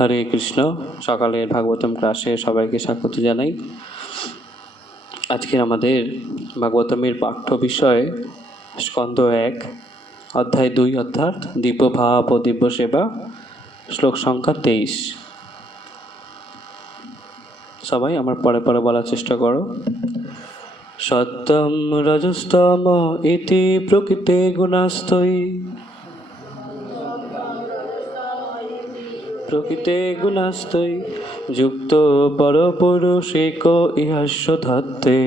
হরে কৃষ্ণ। সকালের ভাগবতম ক্লাসে সবাইকে স্বাগত জানাই। আজকের আমাদের ভাগবতমের পাঠ্য বিষয় স্কন্দ এক, অধ্যায় দুই অর্থাৎ দিব্য ভাব ও দিব্য সেবা শ্লোক সংখ্যা তেইশ। সবাই আমার পরে পরে বলার চেষ্টা করো। সত্যম রজস্তম ইতি প্রকৃতে গুণাস্তয়ী প্রকৃতে গুণাস্তৈ যুক্ত পরপুরুষেক ইহাস্য ধত্তে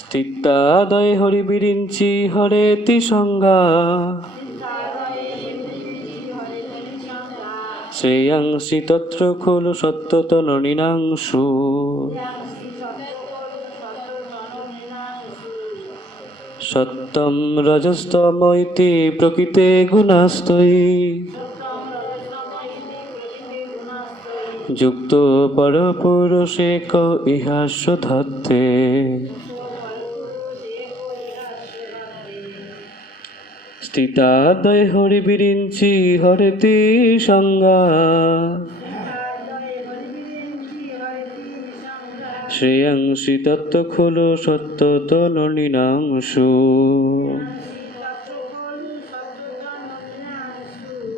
স্থিতাদয় হরি বিরিঞ্চি হরেতি সংজ্ঞা শ্রেয়াংসি তত্র খোল সত্যত সত্যম রজস্তম ইতি প্রকৃতে গুণাস্তয়ী। যুক্ত পরপুরুষে ক ইহাস্য ধত্তে স্থিতাদয় হরি বিরিঞ্চি হরেতি সংজ্ঞা। শ্রেয়াংসি তত্ত্ব খোলো সত্য তনীনাংশু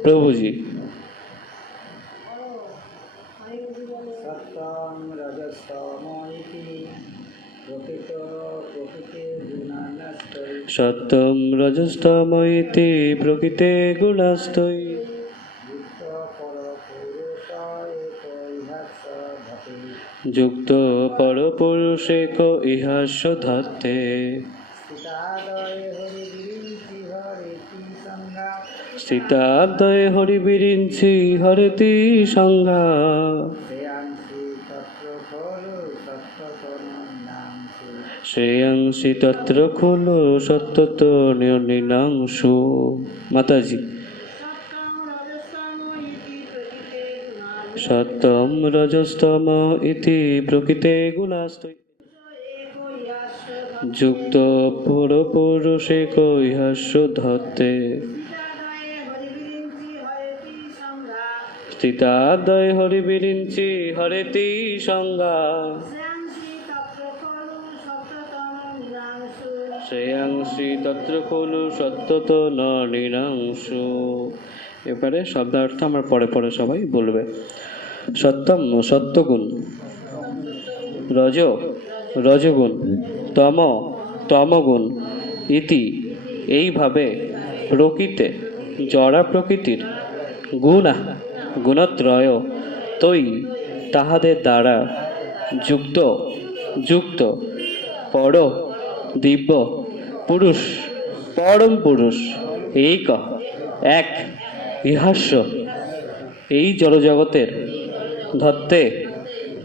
প্রভুজি। সত্যম রজস্তম ইতি প্রকৃতে গুণাস্তৈ যুক্ত পরপুরুষ এক ইহাস ধতে যুক্ত পরপুরুষে ক ইহাস্য ধত্তে হরি বিরিঞ্চি হরেতি সংজ্ঞা। শ্রেয়াংসি তত্র খলু সত্যত নির্ণাংশু মাতাজি। সত্যম রজস্তম ইতি প্রকৃতে গুণাস্তৈ যুক্ত পুরপুরুষে কৈহাস্য ধত্তে। স্থিতাদয় হরি বিরিঞ্চি হরেতি সংজ্ঞা। শ্রেয়াংসি তত্র খলু সত্যত নৃণাংশু এবারে শব্দার্থ আমার পরে পরে সবাই বলবে। সত্যম সত্যগুণ। রজ, রজগুণ, তম, তমগুণ ইতি এইভাবে প্রকৃতে জড়া প্রকৃতির গুণা গুণত্রয় তৈ তাহাদের দ্বারা যুক্ত যুক্ত, পর, দিব্য, পুরুষ, পরম পুরুষ, এক এক, ইহাস্য। এই জড়জগতের ধত্তে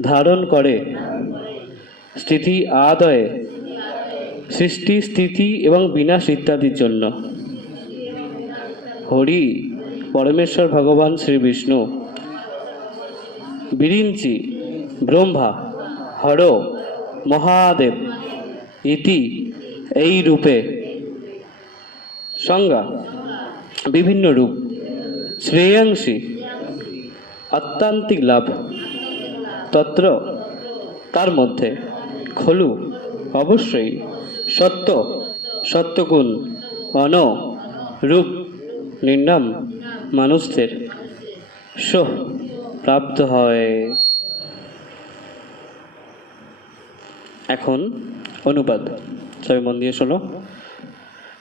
ধারণ করে। স্থিতি আদয়ে। সৃষ্টি, স্থিতি এবং বিনাশ ইত্যাদির জন্য। হরি, পরমেশ্বর ভগবান শ্রী বিষ্ণু। বিরিঞ্চি, ব্রহ্মা, হর, মহাদেব ইতি এই রূপে। সংজ্ঞা, বিভিন্ন রূপ। শ্রেয়াংশী আত্মান্তিক লাভ। তত্র, তার মধ্যে খলু, অবশ্যই সত্য, সত্যগুণ অন রূপ নির্নাম মানুষদের সোহ প্রাপ্ত হয়। এখন অনুবাদ। সবাই মন দিয়ে শোনো।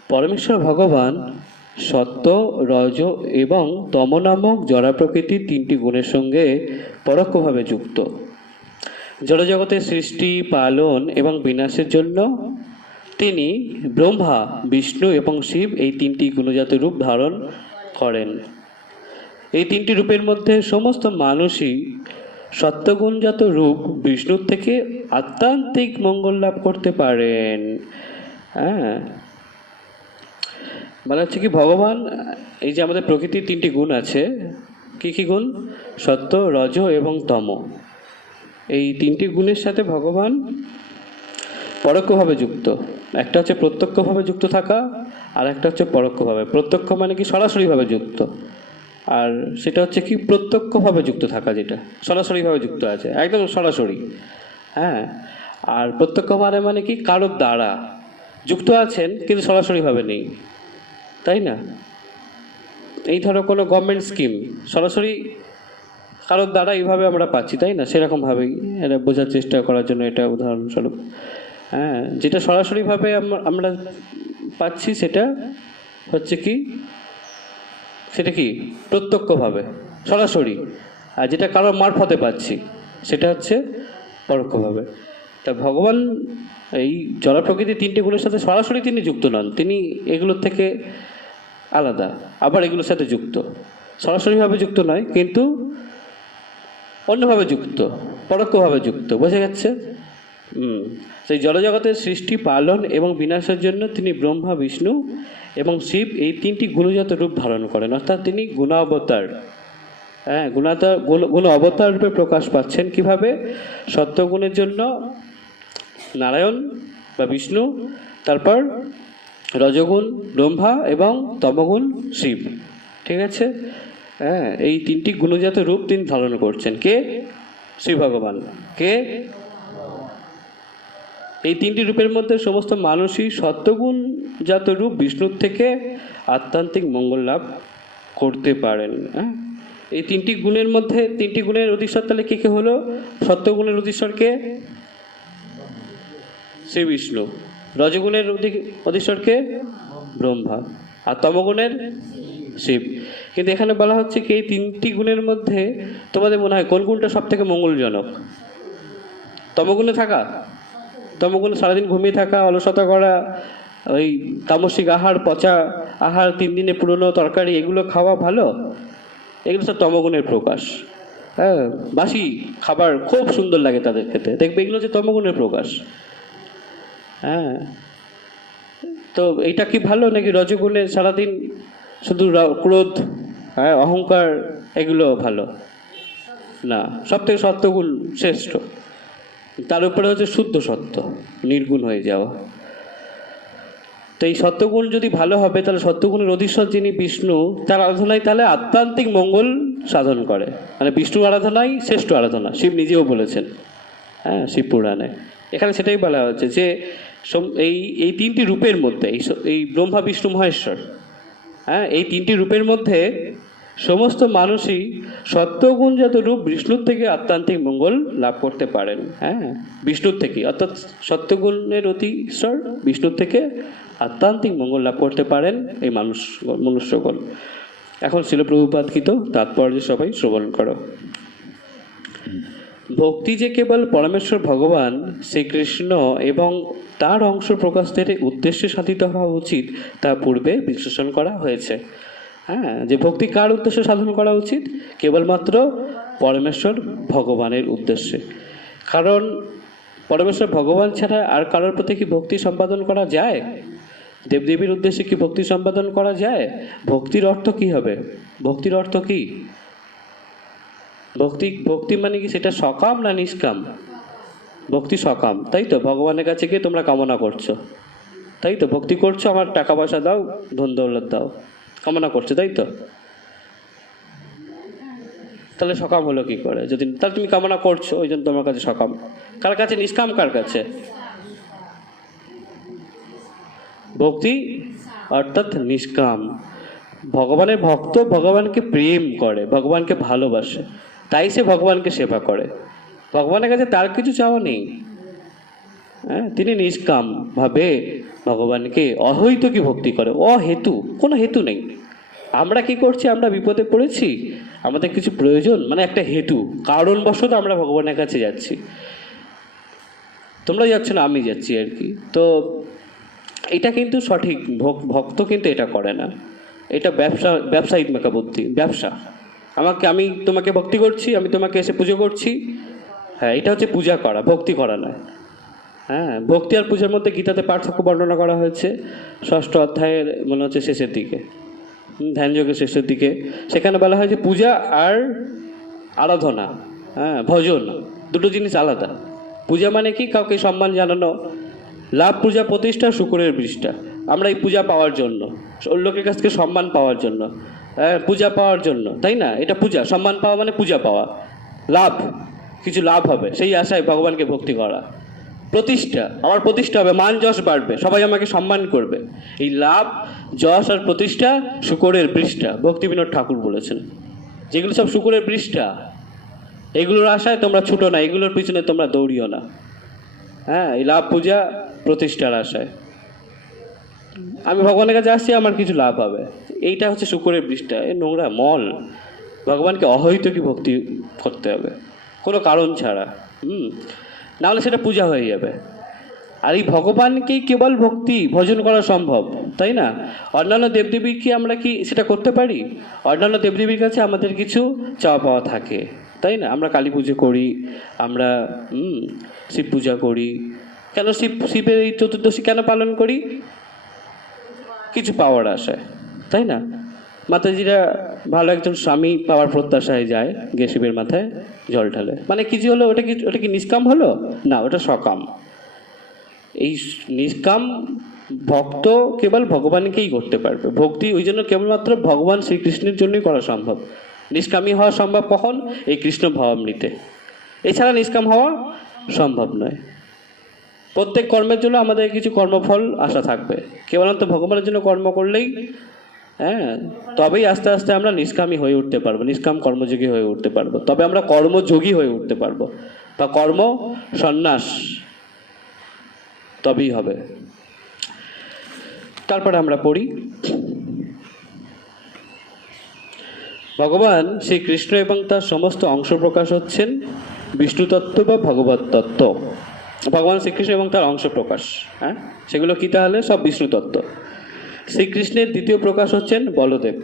পরমেশ্বর ভগবান সত্য, রজ এবং তম নামক জড়া প্রকৃতির তিনটি গুণের সঙ্গে পরোক্ষভাবে যুক্ত। জড়জগতের সৃষ্টি, পালন এবং বিনাশের জন্য তিনি ব্রহ্মা, বিষ্ণু এবং শিব এই তিনটি গুণজাত রূপ ধারণ করেন। এই তিনটি রূপের মধ্যে সমস্ত মানুষই সত্যগুণজাত রূপ বিষ্ণুর থেকে আত্মান্তিক মঙ্গল লাভ করতে পারেন। হ্যাঁ মানে হচ্ছে কি, ভগবান, এই যে আমাদের প্রকৃতির তিনটি গুণ আছে, কি কি গুণ? সত্য, রজ এবং তম। এই তিনটি গুণের সাথে ভগবান পরোক্ষভাবে যুক্ত। একটা হচ্ছে প্রত্যক্ষভাবে যুক্ত থাকা, আর একটা হচ্ছে পরোক্ষভাবে। প্রত্যক্ষ মানে কি, সরাসরিভাবে যুক্ত। আর সেটা হচ্ছে কি, প্রত্যক্ষভাবে যুক্ত থাকা যেটা, সরাসরিভাবে যুক্ত আছে, একদম সরাসরি। হ্যাঁ? আর প্রত্যক্ষ মানে মানে কি, কারোর দ্বারা যুক্ত আছেন, কিন্তু সরাসরিভাবে নেই। তাই না? এই ধরো কোনো গভর্নমেন্ট স্কিম সরাসরি কারোর দ্বারা এইভাবে আমরা পাচ্ছি, তাই না? সেরকমভাবেই এটা বোঝার চেষ্টা করার জন্য এটা উদাহরণস্বরূপ। হ্যাঁ যেটা সরাসরিভাবে আমরা পাচ্ছি সেটা হচ্ছে কি? সেটা কি? প্রত্যক্ষভাবে, সরাসরি। আর যেটা কারোর মারফতে পাচ্ছি, সেটা হচ্ছে পরোক্ষভাবে। তা ভগবান এই জড় প্রকৃতির তিনটে গুণের সাথে সরাসরি তিনি যুক্ত নন। তিনি এগুলোর থেকে আলাদা। আবার এগুলোর সাথে যুক্ত। সরাসরিভাবে যুক্ত নয়, কিন্তু অন্যভাবে যুক্ত, পরোক্ষভাবে যুক্ত। বোঝা যাচ্ছে? সেই জলজগতের সৃষ্টি, পালন এবং বিনাশের জন্য তিনি ব্রহ্মা, বিষ্ণু এবং শিব এই তিনটি গুণজাত রূপ ধারণ করেন। অর্থাৎ তিনি গুণাবতার। হ্যাঁ গুণাতার গুণ গুণ অবতার রূপে প্রকাশ পাচ্ছেন কীভাবে? সত্যগুণের জন্য নারায়ণ বা বিষ্ণু, তারপর রজগুণ, ব্রহ্মা এবং তমগুণ শিব। ঠিক আছে? হ্যাঁ এই তিনটি গুণজাত রূপ তিনি ধারণ করছেন। কে? শ্রী ভগবান। কে? এই তিনটি রূপের মধ্যে সমস্ত মানুষই সত্যগুণ জাত রূপ বিষ্ণুর থেকে আত্মান্তিক মঙ্গল লাভ করতে পারেন। হ্যাঁ? এই তিনটি গুণের মধ্যে, তিনটি গুণের অধীশ্বর তাহলে কে কে হলো? সত্যগুণের অধীশ্বরকে শ্রী বিষ্ণু রজগুণের অধি- অধীশ্বরকে ব্রহ্মা। আর তমগুণের শিব। কিন্তু এখানে বলা হচ্ছে কি, এই তিনটি গুণের মধ্যে তোমাদের মনে হয় কোন গুণটা সব থেকে মঙ্গলজনক? তমগুণে থাকা? তমগুণে সারাদিন ঘুমিয়ে থাকা, অলসতা করা, ওই তামসিক আহার, পচা আহার, তিন দিনে পুরনো তরকারি, এগুলো খাওয়া ভালো? এগুলো সব তমগুণের প্রকাশ। হ্যাঁ বাসি খাবার খুব সুন্দর লাগে তাদের খেতে। দেখবে এগুলো হচ্ছে তমগুণের প্রকাশ। হ্যাঁ। তো এইটা কি ভালো নাকি রজগুণে সারাদিন শুধু ক্রোধ হ্যাঁ অহংকার, এগুলো ভালো? না সব থেকে সত্যগুণ শ্রেষ্ঠ। তার উপরে হচ্ছে শুদ্ধ সত্য, নির্গুণ হয়ে যাওয়া। তো এই সত্যগুণ যদি ভালো হবে, তাহলে সত্যগুণের অধীশ্বর যিনি বিষ্ণু, তার আরাধনায় তাহলে আত্মান্তিক মঙ্গল সাধন করে। মানে বিষ্ণু আরাধনাই শ্রেষ্ঠ আরাধনা, শিব নিজেও বলেছেন। হ্যাঁ শিব পুরাণে। এখানে সেটাই বলা হচ্ছে যে এই এই তিনটি রূপের মধ্যে, এই ব্রহ্মা, বিষ্ণু, মহেশ্বর হ্যাঁ এই তিনটি রূপের মধ্যে সমস্ত মানুষই সত্যগুণজাত রূপ বিষ্ণুর থেকে আত্মান্তিক মঙ্গল লাভ করতে পারেন হ্যাঁ বিষ্ণুর থেকে, অর্থাৎ সত্যগুণের অতি ঈশ্বর বিষ্ণুর থেকে আত্মান্তিক মঙ্গল লাভ করতে পারেন এই মানুষ, মনুষ্যগণ। এখন শিলপ্রভুপাতকৃত তাৎপর্য সবাই শ্রবণ করো। ভক্তি যে কেবল পরমেশ্বর ভগবান, শ্রীকৃষ্ণ এবং তার অংশ প্রকাশের উদ্দেশ্যে সাধিত হওয়া উচিত, তা পূর্বে বিশ্লেষণ করা হয়েছে। হ্যাঁ যে ভক্তি কার উদ্দেশ্যে সাধন করা উচিত? কেবলমাত্র পরমেশ্বর ভগবানের উদ্দেশ্যে। কারণ পরমেশ্বর ভগবান ছাড়া আর কারোর প্রতি কি ভক্তি সম্পাদন করা যায়? দেবদেবীর উদ্দেশ্যে কি ভক্তি সম্পাদন করা যায়? ভক্তির অর্থ কি হবে? ভক্তির অর্থ কি? ভক্তি ভক্তি মানে কি সেটা সকাম না নিষ্কাম? ভক্তি সকাম, তাই তো? ভগবানের কাছে গিয়ে তোমরা কামনা করছ। তাই তো? ভক্তি করছ, আমার টাকা পয়সা দাও, ধন দৌলত দাও। কামনা করছ, তাই তো? তাহলে সকাম হলো কি করে? যদি, তাহলে তুমি কামনা করছ, ওই জন্য তোমার কাছে সকাম। কার কাছে? নিষ্কাম কার কাছে? ভক্তি অর্থাৎ নিষ্কাম। ভগবানের ভক্ত ভগবানকে প্রেম করে, ভগবানকে ভালোবাসে। তাই সে ভগবানকে সেবা করে। ভগবানের কাছে তার কিছু চাওয়া নেই। হ্যাঁ তিনি নিষ্কাম ভাবে ভগবানকে অহৈতুকি ভক্তি করে। অহেতু, কোনো হেতু নেই। আমরা কি করছি? আমরা বিপদে পড়েছি? আমাদের কিছু প্রয়োজন? মানে একটা হেতু, কারণবশত আমরা ভগবানের কাছে যাচ্ছি। তোমরা যাচ্ছ না, আমি যাচ্ছি আর কি। তো এটা কিন্তু সঠিক, ভক- ভক্ত কিন্তু এটা করে না। এটা ব্যবসা, ব্যবসায়িক মেকা বুদ্ধি ব্যবসা। আমাকে, আমি তোমাকে ভক্তি করছি, আমি তোমাকে এসে পুজো করছি। হ্যাঁ এটা হচ্ছে পূজা করা, ভক্তি করা নয়। হ্যাঁ ভক্তি আর পূজার মধ্যে গীতাতে পার্থক্য বর্ণনা করা হয়েছে ষষ্ঠ অধ্যায়ের মনে হচ্ছে শেষের দিকে ধ্যানযোগের শেষের দিকে। সেখানে বলা হয় যে পূজা আর আরাধনা হ্যাঁ ভজন, দুটো জিনিস আলাদা। পূজা মানে কি? কাউকে সম্মান জানানো, লাভ পূজা প্রতিষ্ঠা, শুকুরের বৃষ্ঠা আমরা এই পূজা পাওয়ার জন্য লোকের কাছ থেকে সম্মান পাওয়ার জন্য। পূজা পাওয়ার জন্য, তাই না? এটা পূজা, সম্মান পাওয়া মানে পূজা পাওয়া। লাভ, কিছু লাভ হবে, সেই আশায় ভগবানকে ভক্তি করা। প্রতিষ্ঠা, আমার প্রতিষ্ঠা হবে, মান যশ বাড়বে, সবাই আমাকে সম্মান করবে। এই লাভ, যশ আর প্রতিষ্ঠা শুকরের পৃষ্ঠা ভক্তি বিনোদ ঠাকুর বলেছেন। যেগুলো সব শুকরের পৃষ্ঠা, এগুলোর আশায় তোমরা ছুটো না, এগুলোর পিছনে তোমরা দৌড়িও না। হ্যাঁ এই লাভ পূজা, প্রতিষ্ঠার আশায়। আমি ভগবানের কাছে আসছি, আমার কিছু লাভ হবে। এইটা হচ্ছে শুকরের বৃষ্টা এই নোংরা মল। ভগবানকে অহৈতুকি ভক্তি করতে হবে? কোনো কারণ ছাড়া। হুম নাহলে সেটা পূজা হয়ে যাবে। আর এই ভগবানকেই কেবল ভক্তি, ভজন করা সম্ভব, তাই না? অন্যান্য দেবদেবীকে আমরা কি সেটা করতে পারি? অন্যান্য দেবদেবীর কাছে আমাদের কিছু চাওয়া পাওয়া থাকে, তাই না? আমরা কালী পুজো করি, আমরা শিব পূজা করি। কেন শিব, শিবের এই চতুর্দশী কেন পালন করি? কিছু পাওয়ার আশায় তাই না? মাতাজিরা ভালো একজন স্বামী পাওয়ার প্রত্যাশায় যায় গে শিবের মাথায় জল ঢালে। মানে কিছু হলো, ওটা কি ওটা কি নিষ্কাম হলো? না, ওটা সকাম। এই নিষ্কাম ভক্ত কেবল ভগবানকেই করতে পারবে। ভক্তি ওই জন্য কেবলমাত্র ভগবান শ্রীকৃষ্ণের জন্যই করা সম্ভব। নিষ্কামী হওয়া সম্ভব কখন? এই কৃষ্ণ ভাবামৃতে। এছাড়া নিষ্কাম হওয়া সম্ভব নয়। প্রত্যেক কর্মের জন্য আমাদের কিছু কর্মফল আশা থাকবে। কেবলমাত্র ভগবানের জন্য কর্ম করলেই হ্যাঁ তবেই আস্তে আস্তে আমরা নিষ্কামী হয়ে উঠতে পারব, নিষ্কাম কর্মযোগী হয়ে উঠতে পারব। তবে আমরা কর্মযোগী হয়ে উঠতে পারব। বা কর্ম সন্ন্যাস তবেই হবে। তারপরে আমরা পড়ি। ভগবান শ্রী কৃষ্ণ এবং তার সমস্ত অংশ প্রকাশ হচ্ছেন বিষ্ণু তত্ত্ব বা ভগবত তত্ত্ব। ভগবান শ্রীকৃষ্ণ এবং তার অংশ প্রকাশ হ্যাঁ? সেগুলো কি তাহলে? সব বিষ্ণু তত্ত্ব। শ্রীকৃষ্ণের দ্বিতীয় প্রকাশ হচ্ছেন বলদেব।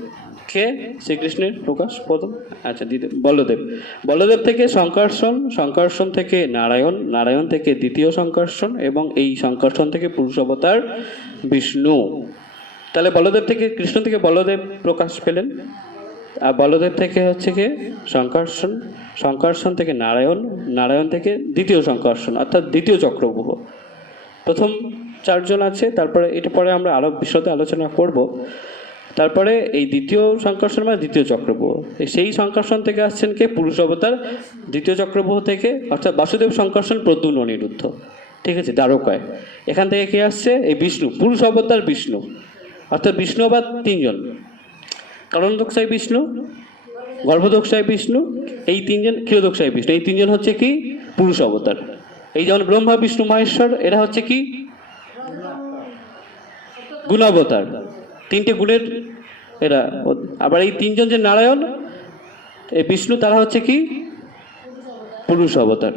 কে? শ্রীকৃষ্ণের প্রকাশ, প্রথম? আচ্ছা দ্বিতীয়, বলদেব। বলদেব থেকে সংকর্ষণ সংকর্ষণ থেকে নারায়ণ নারায়ণ থেকে দ্বিতীয় সংকর্ষণ এবং এই সংকর্ষণ থেকে পুরুষ অবতার বিষ্ণু। তাহলে বলদেব থেকে, কৃষ্ণ থেকে বলদেব প্রকাশ পেলেন। আর বলদেব থেকে হচ্ছে কি সংকর্ষণ সংকর্ষণ থেকে নারায়ণ নারায়ণ থেকে দ্বিতীয় সংকর্ষণ, অর্থাৎ দ্বিতীয় চক্রব্যূহ প্রথম চারজন আছে, তারপরে এটা পরে আমরা আরও বিশদে আলোচনা করব। তারপরে এই দ্বিতীয় সংকর্ষণ মানে দ্বিতীয় চক্রব্যূহ এই সেই সংকর্ষণ থেকে আসছেন কে? পুরুষ অবতার দ্বিতীয় চক্রব্যূহ থেকে, অর্থাৎ বাসুদেব সংকর্ষণ প্রদ্যুন অনিরুদ্ধ ঠিক আছে, দ্বারকায়। এখান থেকে কে আসছে? এই বিষ্ণু, পুরুষ অবতার বিষ্ণু। অর্থাৎ বিষ্ণু আবার তিনজন। কারণদোক্ষায় বিষ্ণু, গর্ভদোক্ষায় বিষ্ণু, এই তিনজন ক্ষীরদোক্ষায় বিষ্ণু, এই তিনজন হচ্ছে কি পুরুষ অবতার। এই যেমন ব্রহ্মা, বিষ্ণু, মহেশ্বর, এরা হচ্ছে কি গুণাবতার তিনটে গুণের এরা আবার এই তিনজন যে নারায়ণ, এই বিষ্ণু, তারা হচ্ছে কি পুরুষ অবতার।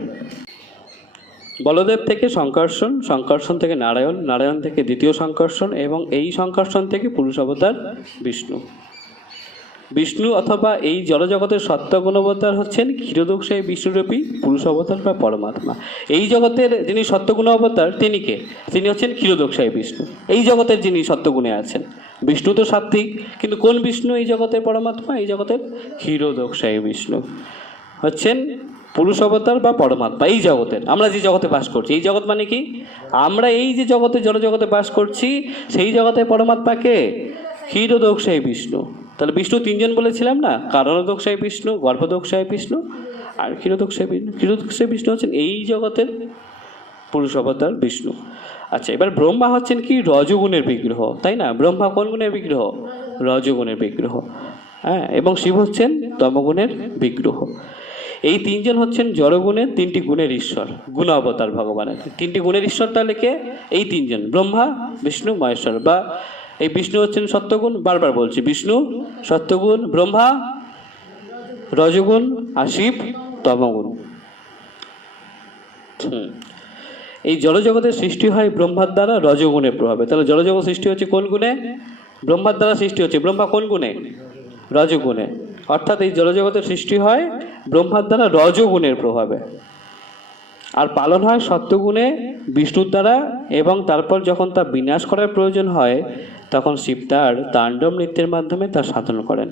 বলদেব থেকে সংকর্ষণ সংকর্ষণ থেকে নারায়ণ নারায়ণ থেকে দ্বিতীয় সংকর্ষণ এবং এই সংকর্ষণ থেকে পুরুষ অবতার বিষ্ণু। বিষ্ণু অথবা এই জড়জগতের সত্যগুণ অবতার হচ্ছেন ক্ষীরদোক্ষায় বিষ্ণুরূপী পুরুষ অবতার বা পরমাত্মা। এই জগতের যিনি সত্যগুণ অবতার তিনি কে? তিনি হচ্ছেন ক্ষীরদোক্ষায় বিষ্ণু। এই জগতের যিনি সত্যগুণে আছেন। বিষ্ণু তো সাত্বিক কিন্তু কোন বিষ্ণু এই জগতের পরমাত্মা? এই জগতের ক্ষীরদোক্ষায় বিষ্ণু। হচ্ছেন পুরুষ অবতার বা পরমাত্মা, এই জগতের। আমরা যে জগতে বাস করছি, এই জগৎ মানে কি? আমরা এই যে জগতে, জড়জগতে বাস করছি, সেই জগতে পরমাত্মাকে ক্ষীরদোক্ষায় বিষ্ণু। তাহলে বিষ্ণু তিনজন বলেছিলাম না? কারণদোক্ষায় বিষ্ণু গর্ভদোক্ষায় বিষ্ণু আর ক্ষীরদোক্ষায় বিষ্ণু। ক্ষীরদোক্ষায় বিষ্ণু হচ্ছেন এই জগতের পুরুষ অবতার বিষ্ণু। আচ্ছা এবার ব্রহ্মা হচ্ছেন কি? রজগুণের বিগ্রহ, তাই না? ব্রহ্মা কোন গুণের বিগ্রহ? রজগুণের বিগ্রহ। হ্যাঁ এবং শিব হচ্ছেন তমগুণের বিগ্রহ। এই তিনজন হচ্ছেন জড়গুণের তিনটি গুণের ঈশ্বর, গুণ অবতার ভগবানের। তিনটি গুণের ঈশ্বর তাহলে কে? এই তিনজন, ব্রহ্মা, বিষ্ণু, মহেশ্বর বা এই বিষ্ণু হচ্ছেন সত্যগুণ, বারবার বলছি, বিষ্ণু, সত্যগুণ, ব্রহ্মা, রজগুণ, আর শিব, তমগুণ। এই জলজগতের সৃষ্টি হয় ব্রহ্মার দ্বারা রজগুণের প্রভাবে। তাহলে জড়জগৎ সৃষ্টি হচ্ছে কোন গুণে? ব্রহ্মার দ্বারা সৃষ্টি হচ্ছে। ব্রহ্মা কোন গুণে? রজগুণে। অর্থাৎ এই জলজগতের সৃষ্টি হয় ব্রহ্মার দ্বারা রজগুণের প্রভাবে। আর পালন হয় সত্যগুণে, বিষ্ণুর দ্বারা, এবং তারপর যখন তা বিনাশ করার প্রয়োজন হয় তখন শিব তার তাণ্ডব নৃত্যের মাধ্যমে তার সাধন করেন।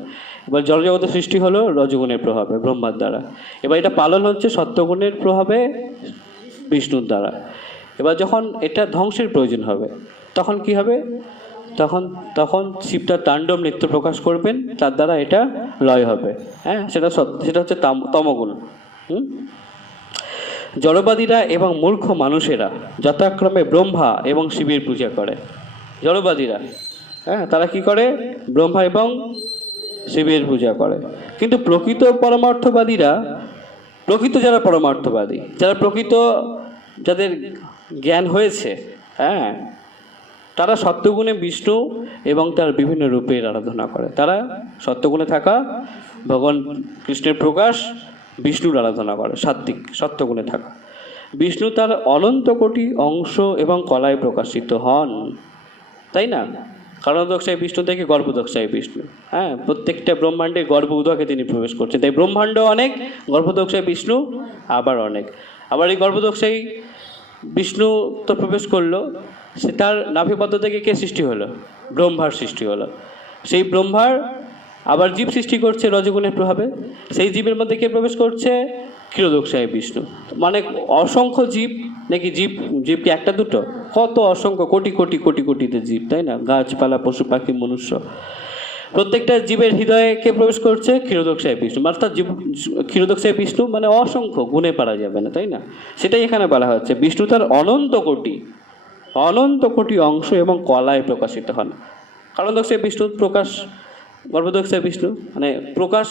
এবার জড়জগতের সৃষ্টি হলো রজগুণের প্রভাবে, ব্রহ্মার দ্বারা। এবার এটা পালন হচ্ছে সত্যগুণের প্রভাবে, বিষ্ণুর দ্বারা। এবার যখন এটা ধ্বংসের প্রয়োজন হবে, তখন কি হবে? তখন তখন শিব তার তাণ্ডব নৃত্য প্রকাশ করবেন, তার দ্বারা এটা লয় হবে। হ্যাঁ সেটা সেটা হচ্ছে তাম- তমগুণ। হুম? জড়বাদীরা এবং মূর্খ মানুষেরা যথাক্রমে ব্রহ্মা এবং শিবের পূজা করে। জড়বাদীরা। হ্যাঁ তারা কি করে? ব্রহ্মা এবং শিবের পূজা করে। কিন্তু প্রকৃত পরমার্থবাদীরা, প্রকৃত যারা পরমার্থবাদী, যারা প্রকৃত যাদের জ্ঞান হয়েছে হ্যাঁ তারা সত্যগুণে বিষ্ণু এবং তার বিভিন্ন রূপের আরাধনা করে। তারা সত্যগুণে থাকা, ভগবান কৃষ্ণের প্রকাশ, বিষ্ণুর আরাধনা করে সাত্বিক সত্যগুণে থাকা। বিষ্ণু তার অনন্ত কোটি অংশ এবং কলায় প্রকাশিত হন, তাই না? কারণদক্ষায় বিষ্ণু থেকে গর্ভদক্ষায় বিষ্ণু। হ্যাঁ প্রত্যেকটা ব্রহ্মাণ্ডে গর্ভ উদকে তিনি প্রবেশ করছেন। তাই ব্রহ্মাণ্ড অনেক, গর্ভদক্ষায় বিষ্ণু আবার অনেক। আবার এই গর্ভদক্ষায় বিষ্ণু তো প্রবেশ করল, সে তার নাভিপদ্ম থেকে কে সৃষ্টি হলো? ব্রহ্মার সৃষ্টি হলো। সেই ব্রহ্মার আবার জীব সৃষ্টি করছে রজগুণের প্রভাবে। সেই জীবের মধ্যে কে প্রবেশ করছে? ক্ষীরদোক্ষায় বিষ্ণু মানে অসংখ্য জীব, নাকি জীব জীব কি একটা দুটো? কত অসংখ্য কোটি কোটি কোটি, কোটিতে জীব, তাই না? গাছপালা, পশু, পাখি, মনুষ্য। প্রত্যেকটা জীবের হৃদয়ে কে প্রবেশ করছে? ক্ষীরোদক্ষায় বিষ্ণু অর্থাৎ জীব ক্ষীরোদক্ষায় বিষ্ণু মানে অসংখ্য গুণে পারা যাবে না, তাই না? সেটাই এখানে বলা হচ্ছে। বিষ্ণু তার অনন্ত কোটি অনন্ত কোটি অংশ এবং কলায় প্রকাশিত হন। কারণ দক্ষায় বিষ্ণু, প্রকাশ গর্ভদক্ষায় বিষ্ণু মানে প্রকাশ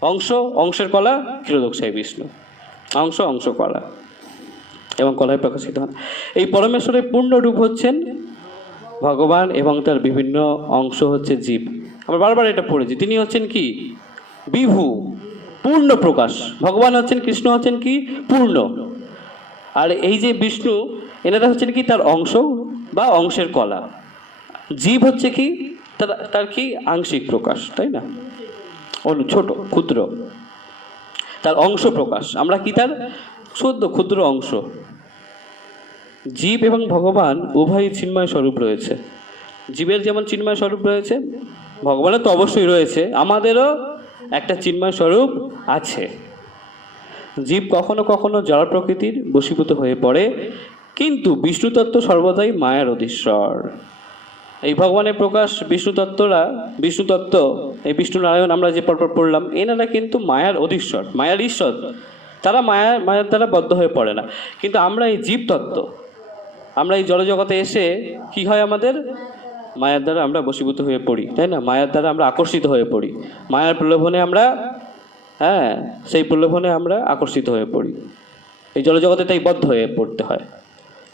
অংশ, অংশের কলা ক্ষীরোদক্ষায় বিষ্ণু। অংশ অংশ কলা। এবং কলায় প্রকাশিত হন এই পরমেশ্বরের পূর্ণরূপ হচ্ছেন ভগবান এবং তার বিভিন্ন অংশ হচ্ছে জীব। আমরা বারবার এটা পড়েছি। তিনি হচ্ছেন কি? বিভু, পূর্ণ প্রকাশ। ভগবান হচ্ছেন, কৃষ্ণ হচ্ছেন কি? পূর্ণ। আর এই যে বিষ্ণু, এনারা হচ্ছেন কি? তার অংশ বা অংশের কলা। জীব হচ্ছে কি? তার তার কি? আংশিক প্রকাশ, তাই না? অনু ছোট ক্ষুদ্র। তার অংশ প্রকাশ। আমরা কি তার? সদ্য ক্ষুদ্র অংশ। জীব এবং ভগবান উভয়ই চিন্ময় স্বরূপ রয়েছে। জীবের যেমন চিন্ময় স্বরূপ রয়েছে, ভগবানের তো অবশ্যই রয়েছে, আমাদেরও একটা চিন্ময় স্বরূপ আছে। জীব কখনো কখনো জড় প্রকৃতির বশীভূত হয়ে পড়ে, কিন্তু বিষ্ণু তত্ত্ব সর্বদাই মায়ার অধীশ্বর। এই ভগবানের প্রকাশ বিষ্ণু তত্ত্বরা বিষ্ণু তত্ত্ব এই বিষ্ণু নারায়ণ আমরা যে পরপর পড়লাম, এনারা কিন্তু মায়ার অধীশ্বর, মায়ার ঈশ্বর। তারা মায়া, মায়ার দ্বারা বদ্ধ হয়ে পড়ে না। কিন্তু আমরা এই জীব তত্ত্ব আমরা এই জড়জগতে এসে কি হয় আমাদের? মায়ার দ্বারা আমরা বশীভূত হয়ে পড়ি, তাই না? মায়ার দ্বারা আমরা আকর্ষিত হয়ে পড়ি। মায়ার প্রলোভনে আমরা হ্যাঁ সেই প্রলোভনে আমরা আকর্ষিত হয়ে পড়ি। এই জলজগতে তাই বদ্ধ হয়ে পড়তে হয়।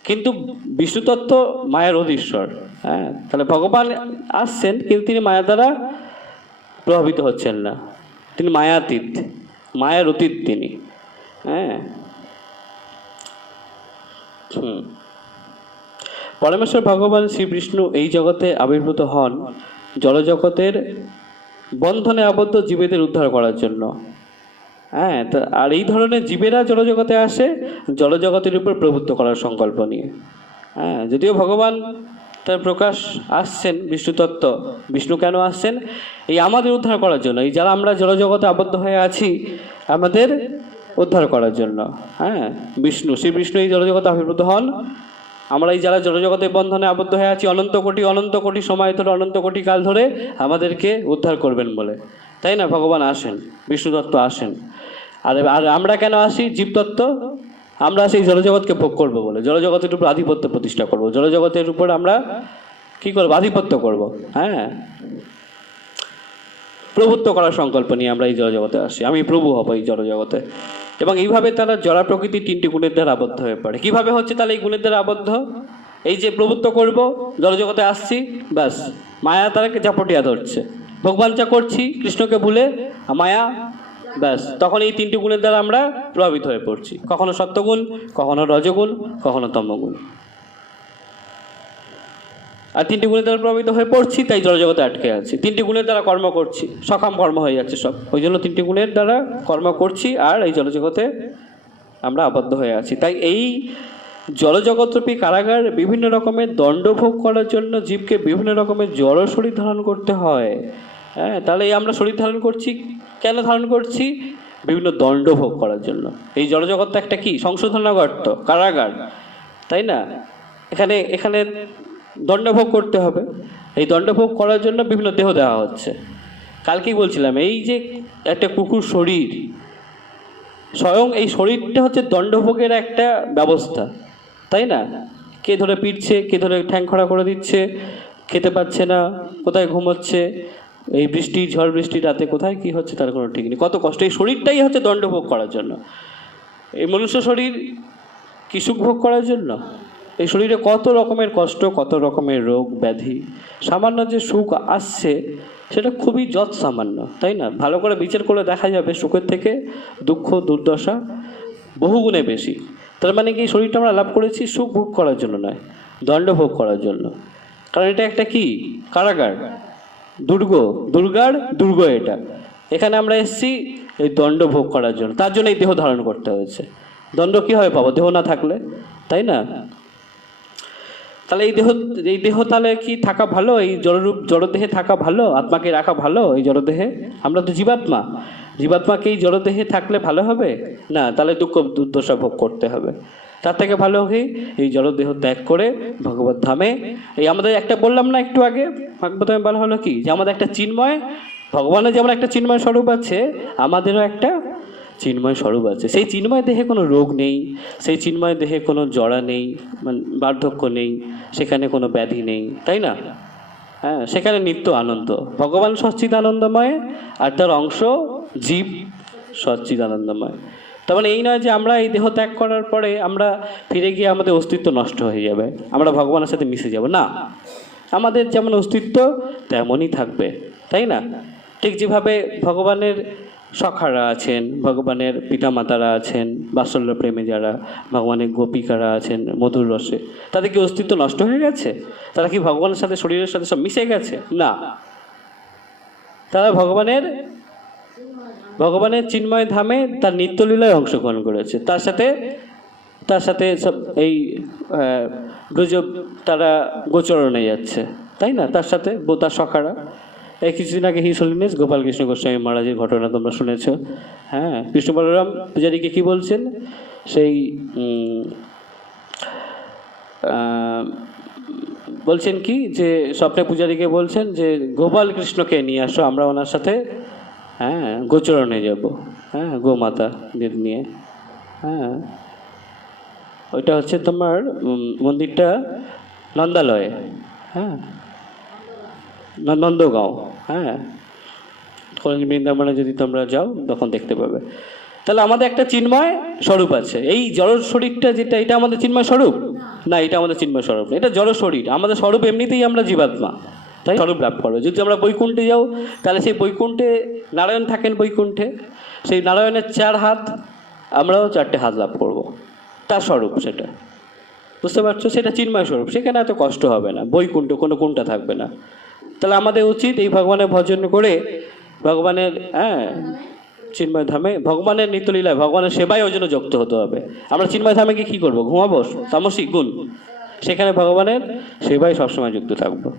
কিন্তু বিষ্ণু তত্ত্ব মায়ের অধীশ্বর হ্যাঁ? তাহলে ভগবান আসছেন, কিন্তু তিনি মায়া দ্বারা প্রভাবিত হচ্ছেন না। তিনি মায়াতীত, মায়ার অতীত তিনি হ্যাঁ? হুম। পরমেশ্বর ভগবান শ্রীকৃষ্ণ এই জগতে আবির্ভূত হন জলজগতের বন্ধনে আবদ্ধ জীবেদের উদ্ধার করার জন্য। হ্যাঁ আর এই ধরনের জীবেরা জলজগতে আসে, জলজগতের উপর প্রভুত্ব করার সংকল্প নিয়ে। হ্যাঁ যদিও ভগবান তার প্রকাশ আসছেন বিষ্ণু তত্ত্ব বিষ্ণু কেন আসছেন, এই আমাদের উদ্ধার করার জন্য, এই যারা আমরা জলজগতে আবদ্ধ হয়ে আছি, আমাদের উদ্ধার করার জন্য। হ্যাঁ বিষ্ণু, শ্রী বিষ্ণু এই জলজগতে আবির্ভূত হন। আমরা এই যারা জড়জগতের বন্ধনে আবদ্ধ হয়ে আছি, অনন্ত কোটি অনন্ত কোটি সময় ধরে, অনন্ত কোটি কাল ধরে, আমাদেরকে উদ্ধার করবেন বলে। তাই না? ভগবান আসেন বিষ্ণুদত্ত আসেন। আর আর আমরা কেন আসি? জীবতত্ত্ব? আমরা সেই জড়জগৎকে ভোগ করব বলে। জলজগতের উপর আধিপত্য প্রতিষ্ঠা করব। জলজগতের উপর আমরা কি করব? আধিপত্য করব। হ্যাঁ? প্রভুত্ব করার সংকল্প নিয়ে আমরা এই জড়জগতে আসি। আমি প্রভু হব এই জড়জগতে এবং এইভাবে তারা জড়া প্রকৃতির তিনটি গুণের দ্বারা আবদ্ধ হয়ে পড়ে। কীভাবে হচ্ছে তাহলে এই গুণের দ্বারা আবদ্ধ? এই যে প্রভুত্ব করব জড়জগতে আসছি, ব্যাস। মায়া তারাকে ঝাপটিয়া ধরছে। ভগবান যা করছি, কৃষ্ণকে ভুলে মায়া ব্যাস, তখন এই তিনটি গুণের দ্বারা আমরা প্রভাবিত হয়ে পড়ছি। কখনো সত্যগুণ কখনো রজগুণ, কখনো তমগুণ আর তিনটি গুণের দ্বারা প্রভাবিত হয়ে পড়ছি, তাই জড়জগতে আটকে আছি। তিনটি গুণের দ্বারা কর্ম করছি, সকাম কর্ম হয়ে যাচ্ছে সব। ওই জন্য তিনটি গুণের দ্বারা কর্ম করছি আর এই জলজগতে আমরা আবদ্ধ হয়ে আছি। তাই এই জলজগৎরূপী কারাগার বিভিন্ন রকমের দণ্ডভোগ করার জন্য জীবকে বিভিন্ন রকমের জড় শরীর ধারণ করতে হয়। হ্যাঁ তাহলে আমরা শরীর ধারণ করছি কেন ধারণ করছি? বিভিন্ন দণ্ড ভোগ করার জন্য। এই জড়জগৎটা একটা কি? সংশোধনাগর্ত কারাগার, তাই না? এখানে এখানে দণ্ডভোগ করতে হবে। এই দণ্ডভোগ করার জন্য বিভিন্ন দেহ দেওয়া হচ্ছে। কালকেই বলছিলাম, এই যে একটা কুকুর শরীর, স্বয়ং এই শরীরটা হচ্ছে দণ্ডভোগের একটা ব্যবস্থা, তাই না? কে ধরে পিটছে, কে ধরে ঠ্যাং খড়া করে দিচ্ছে, খেতে পাচ্ছে না, কোথায় ঘুমোচ্ছে এই বৃষ্টি, ঝড় বৃষ্টি রাতে কোথায়? কি হচ্ছে তার কোনো ঠিক নেই। কত কষ্ট। এই শরীরটাই হচ্ছে দণ্ডভোগ করার জন্য। এই মনুষ্য শরীর কি সুখ ভোগ করার জন্য? এই শরীরে কত রকমের কষ্ট, কত রকমের রোগ, ব্যাধি, সামান্য যে সুখ আসছে, সেটা খুবই যৎ সামান্য তাই না? ভালো করে বিচার করে দেখা যাবে সুখের থেকে দুঃখ, দুর্দশা বহুগুণে বেশি। তার মানে কি শরীরটা আমরা লাভ করেছি সুখ ভোগ করার জন্য নয় দণ্ড ভোগ করার জন্য। কারণ এটা একটা কি? কারাগার। দুর্গ, দুর্গার দুর্গ এটা। এখানে আমরা এসেছি এই দণ্ড ভোগ করার জন্য। তার জন্য এই দেহ ধারণ করতে হয়েছে। দণ্ড কী হয় পাবো? দেহ না থাকলে, তাই না? তাহলে এই দেহ এই দেহ তাহলে কি থাকা ভালো? এই জড়রূপ, জড়দেহে থাকা ভালো? আত্মাকে রাখা ভালো? এই জড়দেহে? আমরা তো জীবাত্মা। জীবাত্মাকে এই জড়দেহে থাকলে ভালো হবে? না, তাহলে দুঃখ, দুর্দশা ভোগ করতে হবে। তার থেকে ভালো কি? এই জড়দেহ ত্যাগ করে ভগবত ধামে, এই আমাদের একটা বললাম না একটু আগে ভগবত ধামে বলা হলো কি? যে আমাদের একটা চিন্ময়, ভগবানের যেমন একটা চিন্ময় স্বরূপ আছে, আমাদেরও একটা চিন্ময় স্বরূপ আছে। সেই চিন্ময় দেহে কোনো রোগ নেই, সেই চিন্ময় দেহে কোনো জড়া নেই মানে বার্ধক্য নেই, সেখানে কোনো ব্যাধি নেই, তাই না? হ্যাঁ সেখানে নিত্য আনন্দ। ভগবান সচ্চিদ আনন্দময় আর তার অংশ জীব সচ্চিদ আনন্দময় তার মানে এই নয় যে আমরা এই দেহ ত্যাগ করার পরে আমরা ফিরে গিয়ে আমাদের অস্তিত্ব নষ্ট হয়ে যাবে, আমরা ভগবানের সাথে মিশে যাব। না, আমাদের যেমন অস্তিত্ব তেমনই থাকবে, তাই না? ঠিক যেভাবে ভগবানের সখারা আছেন, ভগবানের পিতামাতারা আছেন, বাৎসল্য প্রেমে যারা, ভগবানের গোপিকারা আছেন, মধুর রসে, তাদের কি অস্তিত্ব নষ্ট হয়ে গেছে? তারা কি ভগবানের সাথে, শরীরের সাথে সব মিশে গেছে? না। তারা ভগবানের ভগবানের চিন্ময় ধামে তার নিত্যলীলায় অংশগ্রহণ করেছে। তার সাথে তার সাথে সব এই গুজব তারা গোচরণে যাচ্ছে, তাই না? তার সাথে ব- তার সখারা। এই কিছুদিন আগে হিস হলিনেস গোপাল কৃষ্ণ গোস্বামী মহারাজের ঘটনা তোমরা শুনেছ। হ্যাঁ কৃষ্ণ বলরাম পূজারীকে কী বলছেন? সেই বলছেন কি যে, স্বপ্নে পূজারীকে বলছেন যে, গোপাল কৃষ্ণকে নিয়ে আসো, আমরা ওনার সাথে হ্যাঁ গোচরণে যাব। হ্যাঁ গোমাতাদের নিয়ে। হ্যাঁ। ওইটা হচ্ছে তোমার মন্দিরটা নন্দালয়ে। হ্যাঁ। নন্দগাঁও। হ্যাঁ। বৃন্দাবনে যদি তোমরা যাও, তখন দেখতে পাবে। তাহলে আমাদের একটা চিন্ময় স্বরূপ আছে। এই জড় শরীরটা যেটা, এটা আমাদের চিন্ময় স্বরূপ? না, এটা আমাদের চিন্ময় স্বরূপ এটা জড় শরীর। আমাদের স্বরূপ এমনিতেই আমরা জীবাত্মা। তাই স্বরূপ লাভ করো। যদি আমরা বৈকুণ্ঠে যাও, তাহলে সেই বৈকুণ্ঠে নারায়ণ থাকেন বৈকুণ্ঠে। সেই নারায়ণের চার হাত, আমরাও চারটে হাত লাভ করব। তার স্বরূপ সেটা। বুঝতে পারছ? সেটা চিন্ময় স্বরূপ। সেখানে এত কষ্ট হবে না। বৈকুণ্ঠ, কোনো কোনটা থাকবে না। তাহলে আমাদের উচিত এই ভগবানের ভজন করে, ভগবানের হ্যাঁ চিন্ময় ধামে, ভগবানের নিত্যলীলায়, ভগবানের সেবায় ওই জন্য যুক্ত হতে হবে। আমরা চিন্ময় ধামে কী করব? ঘুমাবো? তামসিক গুণ। সেখানে ভগবানের সেবায় সবসময় যুক্ত থাকব।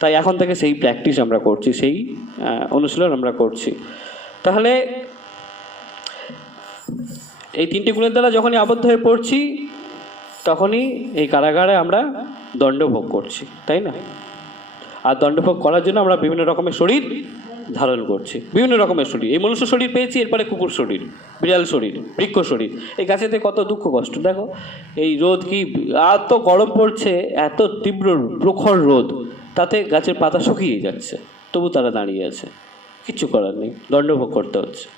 তাই এখন থেকে সেই প্র্যাকটিস আমরা করছি, সেই অনুশীলন আমরা করছি। তাহলে এই তিনটি গুণের দ্বারা যখনই আবদ্ধ হয়ে পড়ছি, তখনই এই কারাগারে আমরা দণ্ডভোগ করছি, তাই না? আর দণ্ডভোগ করার জন্য আমরা বিভিন্ন রকমের শরীর ধারণ করছি, বিভিন্ন রকমের শরীর। এই মনুষ্য শরীর পেয়েছি, এরপরে কুকুর শরীর, বিড়াল শরীর, বৃক্ষ শরীর। এই গাছেতে কত দুঃখ কষ্ট, দেখো। এই রোদ কি এত গরম পড়ছে, এত তীব্র প্রখর রোদ। তাতে গাছের পাতা শুকিয়ে যাচ্ছে। তবু তারা দাঁড়িয়ে আছে। কিচ্ছু করার নেই। দণ্ডভোগ করতে হচ্ছে।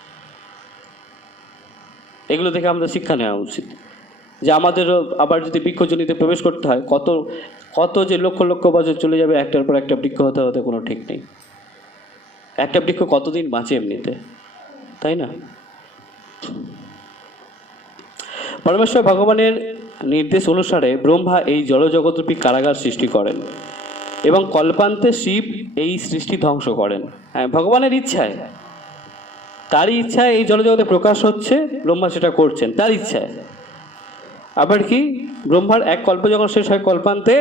এগুলো থেকে আমাদের শিক্ষা নেওয়া উচিত। যে আমাদেরও আবার যদি বৃক্ষজনিতে প্রবেশ করতে হয়, কত কত যে লক্ষ লক্ষ বছর চলে যাবে, একটার পর একটা বৃক্ষ হতে হতে কোনো ঠিক নেই। একটা বৃক্ষ কতদিন বাঁচে এমনিতে? তাই না? পরমেশ্বর ভগবানের নির্দেশ অনুসারে ব্রহ্মা এই জড়জগতরূপী কারাগার সৃষ্টি করেন। এবং কল্পান্তে শিব এই সৃষ্টি ধ্বংস করেন। হ্যাঁ ভগবানের ইচ্ছায়। তারই ইচ্ছায় এই জলজগতে প্রকাশ হচ্ছে, ব্রহ্মা সেটা করছেন, তার ইচ্ছায়। আবার কি? ব্রহ্মার এক কল্প যখন শেষ হয় কল্পান্তে,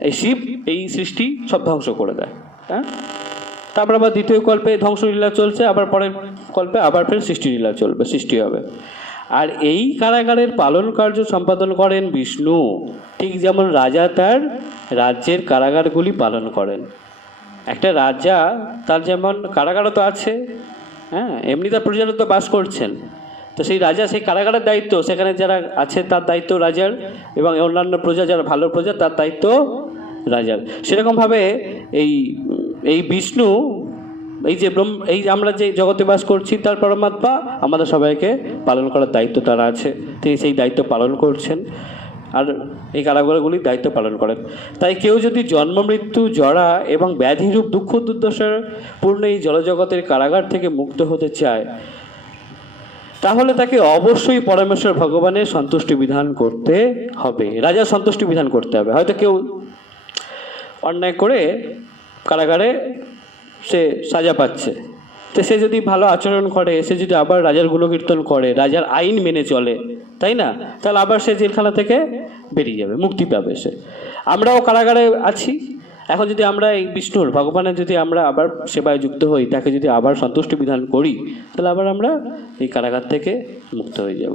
এই শিব এই সৃষ্টি সব ধ্বংস করে দেয় হ্যাঁ? তারপর আবার দ্বিতীয় কল্পে ধ্বংস ধ্বংসলীলা চলছে, আবার পরের কল্পে আবার ফের সৃষ্টি সৃষ্টিলীলা চলবে, সৃষ্টি হবে। আর এই কারাগারের পালন কার্য সম্পাদন করেন বিষ্ণু। ঠিক যেমন রাজা তার রাজ্যের কারাগারগুলি পালন করেন। একটা রাজা তার যেমন কারাগারও তো আছে হ্যাঁ এমনি তার প্রজারা তো বাস করছেন। তো সেই রাজা সেই কারাগারের দায়িত্ব, সেখানে যারা আছে তার দায়িত্ব রাজার এবং অন্যান্য প্রজা, যারা ভালো প্রজা তার দায়িত্ব রাজার। সেরকমভাবে এই এই বিষ্ণু এই যে ব্রহ্ম, এই আমরা যে জগতে বাস করছি, তার পরমাত্মা আমাদের সবাইকে পালন করার দায়িত্ব তার আছে। তিনি সেই দায়িত্ব পালন করছেন। আর এই কারাগারগুলির দায়িত্ব পালন করেন। তাই কেউ যদি জন্ম, মৃত্যু, জরা এবং ব্যাধিরূপ দুঃখ, দুর্দশার পূর্ণ এই জলজগতের কারাগার থেকে মুক্ত হতে চায়, তাহলে তাকে অবশ্যই পরমেশ্বর ভগবানের সন্তুষ্টি বিধান করতে হবে। রাজার সন্তুষ্টি বিধান করতে হবে। হয়তো কেউ অন্যায় করে কারাগারে সে সাজা পাচ্ছে। তো সে যদি ভালো আচরণ করে, সে যদি আবার রাজার গুণকীর্তন করে, রাজার আইন মেনে চলে, তাই না? তাহলে আবার সে জেলখানা থেকে বেরিয়ে যাবে, মুক্তি পাবে সে। আমরাও কারাগারে আছি। এখন যদি আমরা এই বিষ্ণুর, ভগবানের যদি আমরা আবার সেবায় যুক্ত হই, তাকে যদি আবার সন্তুষ্টি বিধান করি, তাহলে আবার আমরা এই কারাগার থেকে মুক্ত হয়ে যাব।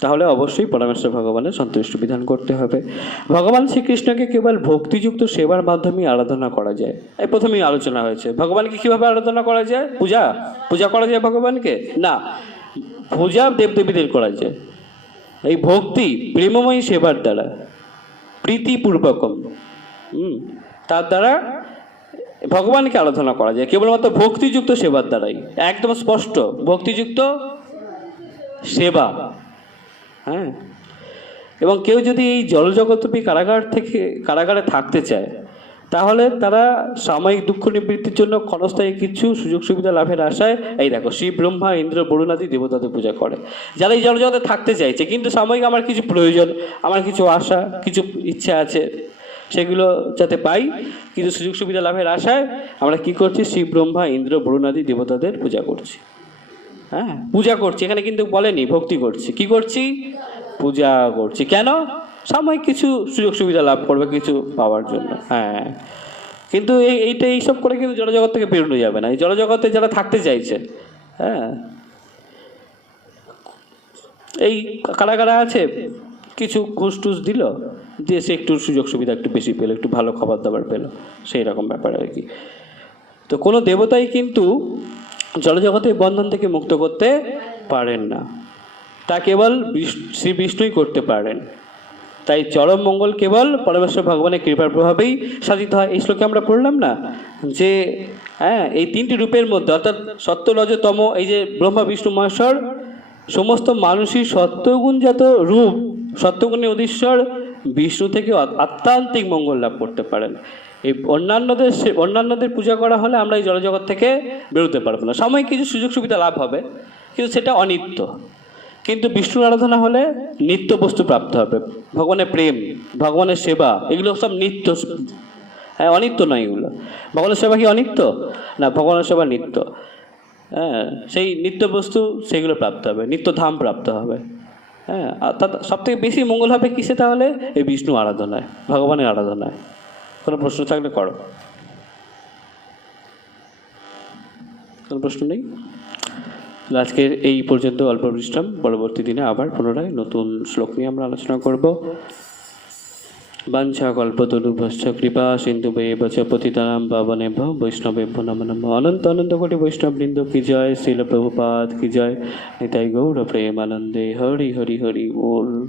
তাহলে অবশ্যই পরমেশ্বর ভগবানের সন্তুষ্ট বিধান করতে হবে। ভগবান শ্রীকৃষ্ণকে কেবল ভক্তিযুক্ত সেবার মাধ্যমে আরাধনা করা যায়। এই প্রথমেই আলোচনা হয়েছে। ভগবানকে কীভাবে আরাধনা করা যায়? পূজা? পূজা করা যায় ভগবানকে? না, পূজা দেবদেবীদের করা যায়। এই ভক্তি প্রেমময়ী সেবার দ্বারা, প্রীতিপূর্বকম। হুম, তার দ্বারা ভগবানকে আরাধনা করা যায়। কেবলমাত্র ভক্তিযুক্ত সেবার দ্বারাই। একদম স্পষ্ট, ভক্তিযুক্ত সেবা। হ্যাঁ। এবং কেউ যদি এই জলজগতপী কারাগার থেকে, কারাগারে থাকতে চায়, তাহলে তারা সাময়িক দুঃখ নিবৃত্তির জন্য ক্ষণস্থায়ী কিছু সুযোগ সুবিধা লাভের আশায়, এই দেখো, শিব, ব্রহ্মা, ইন্দ্র বরুণাদি দেবতাদের পূজা করে। যারা এই জলজগতে থাকতে চাইছে, কিন্তু সাময়িক আমার কিছু প্রয়োজন, আমার কিছু আশা, কিছু ইচ্ছা আছে, সেগুলো যাতে পাই কিছু সুযোগ সুবিধা লাভের আশায় আমরা কি করছি? শিব, ব্রহ্মা, ইন্দ্র বরুণাদি দেবতাদের পূজা করছি। হ্যাঁ পূজা করছি, এখানে কিন্তু বলেনি, ভক্তি করছি। কি করছি? পূজা করছি। কেন? সাময়িক কিছু সুযোগ সুবিধা লাভ করবে কিছু পাওয়ার জন্য হ্যাঁ। কিন্তু এই, এইটা, এইসব করে কিন্তু জলজগৎ থেকে বেরোনো যাবে না। এই জলজগতে যারা থাকতে চাইছে হ্যাঁ। এই কারা কারা আছে? কিছু ঘুষ টুস দিল, দিয়ে সে একটু সুযোগ সুবিধা একটু বেশি পেল, একটু ভালো খাবার দাবার পেল, সেই রকম ব্যাপার আর কি। তো কোনো দেবতাই কিন্তু জলজগতের বন্ধন থেকে মুক্ত করতে পারেন না। তা কেবল শ্রী বিষ্ণুই করতে পারেন। তাই চরম মঙ্গল কেবল পরমেশ্বর ভগবানের কৃপার প্রভাবেই সাধিত হয়। এই শ্লোকে আমরা পড়লাম না যে হ্যাঁ এই তিনটি রূপের মধ্যে, অর্থাৎ সত্য রজতম এই যে ব্রহ্মা, বিষ্ণু, মহেশ্বর, সমস্ত মানুষই সত্যগুণজাত রূপ, সত্যগুণের অধীশ্বর বিষ্ণু থেকে আত্মান্তিক মঙ্গল লাভ করতে পারেন। এই অন্যান্যদের অন্যান্যদের পূজা করা হলে আমরা এই জলজগৎ থেকে বেরোতে পারব না। সাময়িক কিছু সুযোগ সুবিধা লাভ হবে, কিন্তু সেটা অনিত্য। কিন্তু বিষ্ণুর আরাধনা হলে নিত্য বস্তু প্রাপ্ত হবে। ভগবানের প্রেম, ভগবানের সেবা, এগুলো সব নিত্য। হ্যাঁ অনিত্য নয় এগুলো। ভগবানের সেবা কি অনিত্য? না, ভগবানের সেবা নিত্য। হ্যাঁ সেই নিত্য বস্তু সেগুলো প্রাপ্ত হবে, নিত্য ধাম প্রাপ্ত হবে। হ্যাঁ অর্থাৎ সব থেকে বেশি মঙ্গল হবে কিসে তাহলে? এই বিষ্ণু আরাধনায়, ভগবানের আরাধনায়। কোনো প্রশ্ন থাকলে করো। কোনো প্রশ্ন নেই? আজকের এই পর্যন্ত অল্প বিশ্রাম। পরবর্তী দিনে আবার পুনরায় নতুন শ্লোক নিয়ে আমরা আলোচনা করব। বাঞ্ছা কল্প কল্পতরুভশ্চ কৃপা সিন্ধু বে বচ পতিতানাম পাবনেভ বৈষ্ণবেভ্য নম নম। অনন্ত অনন্ত কোটি বৈষ্ণববৃন্দ কি জয়? শিল প্রভুপাদ কি জয়? নিতাই গৌর প্রেম আনন্দে হরি হরি হরি বল।